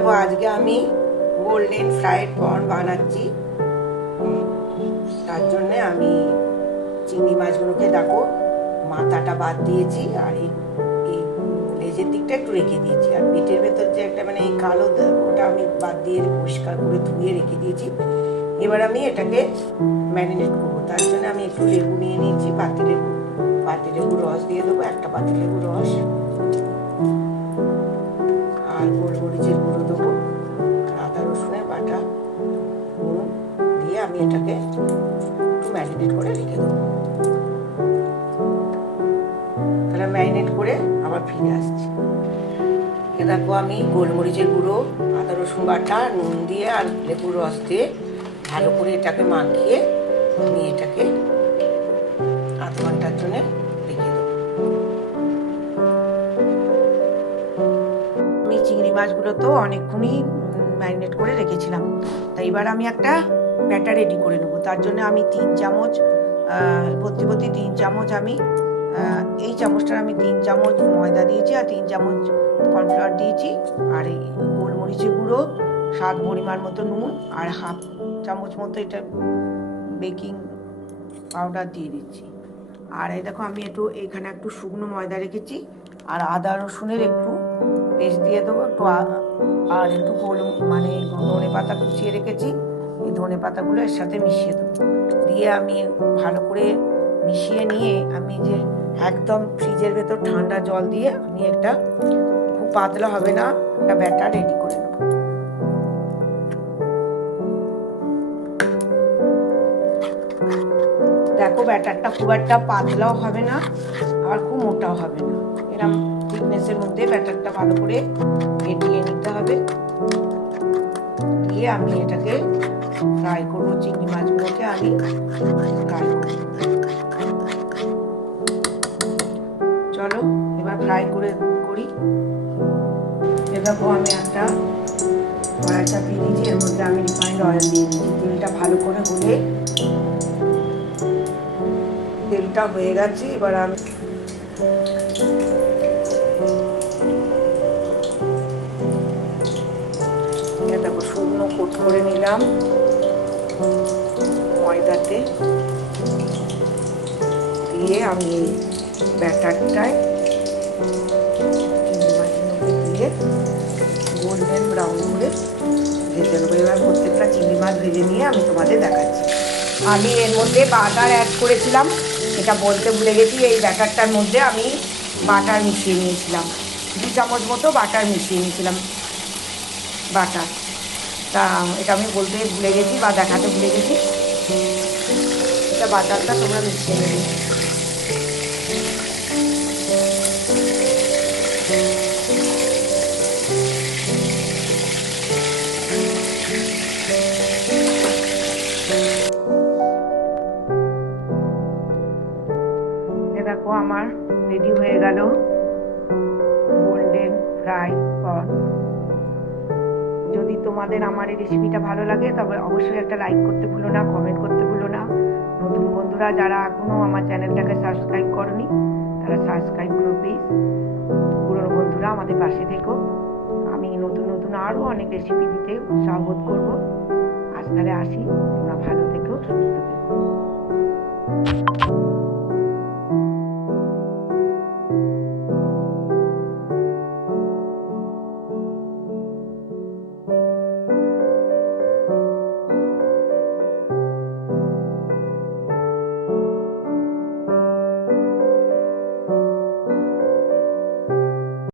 দেখো আজকে আমি গোল্ডেন ফ্রাইড প্রন বানাচ্ছি। তার জন্য আমি চিংড়ি মাছগুলোকে দেখো মাথাটা বাদ দিয়েছি, আর এই লেজের দিকটা একটু রেখে দিয়েছি, আর পেটের ভেতর যে একটা মানে এই কালো ওটা আমি বাদ দিয়ে পরিষ্কার করে ধুয়ে রেখে দিয়েছি। এবার আমি এটাকে ম্যারিনেট করবো। তার জন্য আমি একটু লেবু নিয়ে নিয়েছি, পাতিলেবুর রস দিয়ে দেবো, একটা পাতিলেবুর রস, আর গোলমরিচের গুঁড়ো দেবো, আদা রসুনের বাটা, নুন দিয়ে আমি এটাকে একটু ম্যারিনেট করে রেখে দেবো। তাহলে ম্যারিনেট করে আবার ফিরে আসছি। দেখো আমি গোলমরিচের গুঁড়ো, আদা রসুন বাটা, নুন দিয়ে আর লেবুর রস দিয়ে ভালো করে এটাকে মাখিয়ে আমি এটাকে আধ ঘন্টার জন্য রেখে দেবো। আমি চিংড়ি মাছগুলো তো অনেকক্ষণই ম্যারিনেট করে রেখেছিলাম, তাই এবার আমি একটা ব্যাটার রেডি করে নেবো। তার জন্য আমি 3 চামচ ভর্তি 3 চামচ আমি এই চামচটার আমি 3 চামচ ময়দা দিয়েছি, আর 3 চামচ কর্নফ্লাওয়ার দিয়েছি, আর এই গোলমরিচের গুঁড়ো, স্বাদ পরিমাণ মতো নুন, আর হাফ চামচ মতো এটা বেকিং পাউডার দিয়ে দিচ্ছি। আর এই দেখো আমি এখানে একটু শুকনো ময়দা রেখেছি, আর আদা রসুনের একটু পেস্ট দিয়ে দেবো, আর একটু মানে ধনে পাতা কুচিয়ে রেখেছি, এই ধনে পাতাগুলো এর সাথে মিশিয়ে দেবো। দিয়ে আমি ভালো করে মিশিয়ে নিয়ে আমি যে একদম ফ্রিজের ভেতর ঠান্ডা জল দিয়ে আমি একটা খুব পাতলা হবে না একটা ব্যাটার রেডি করে নেব। দেখো ব্যাটারটা খুব একটা পাতলাও হবে না, আর খুব মোটাও হবে না, এরকম থিকনেসের মধ্যে ব্যাটারটা ভালো করে ফেটিয়ে নিতে হবে। দিয়ে আমি এটাকে ফ্রাই করবো, চিংড়ি মাছগুলোকে আমি ফ্রাই করবো। চলো এবার ফ্রাই করি। দেখো আমি একটা কড়াই চাপিয়ে দিয়েছি, এর মধ্যে আমি রিফাইন্ড অয়েল দিয়ে দিয়েছি। তেলটা ভালো করে হলে, তেলটা হয়ে গেছে, এবার আমি দেখো শুকনো কোট করে নিলাম ময়দাতে, দিয়ে আমি এই ব্যাটারটায় চিংড়ি মাছগুলোকে দিয়ে গোল্ডেন ব্রাউন করে ভেজে নেবো। এবার প্রত্যেকটা চিংড়ি মাছ ভেজে নিয়ে আমি তোমাদের দেখাচ্ছি। আমি এর মধ্যে বাটার অ্যাড করেছিলাম, এটা বলতে ভুলে গেছি। এই ব্যাটারটার মধ্যে আমি বাটার মিশিয়ে নিয়েছিলাম, 2 চামচ মতো বাটার মিশিয়ে নিয়েছিলাম বাটার। তা এটা আমি বলতে ভুলে গেছি বা দেখাতে ভুলে গেছি, এটা বাটারটা তোমরা মিশিয়ে নেবে। দেখো আমার রেডি হয়ে গেল গোল্ডেন ফ্রাই প্রন। যদি তোমাদের আমার এই রেসিপিটা ভালো লাগে তবে অবশ্যই একটা লাইক করতে ভুলো না, কমেন্ট করতে ভুলো না। নতুন বন্ধুরা যারা এখনো আমার চ্যানেলটাকে সাবস্ক্রাইব করনি তারা সাবস্ক্রাইব করো প্লিজ। পুরনো বন্ধুরা আমাদের পাশে থেকো, আমি নতুন আরও অনেক রেসিপি দিতে উৎসাহ বোধ করবো। আজ তাহলে আসি, তোমরা ভালো থেকো, সুস্থ থেকো।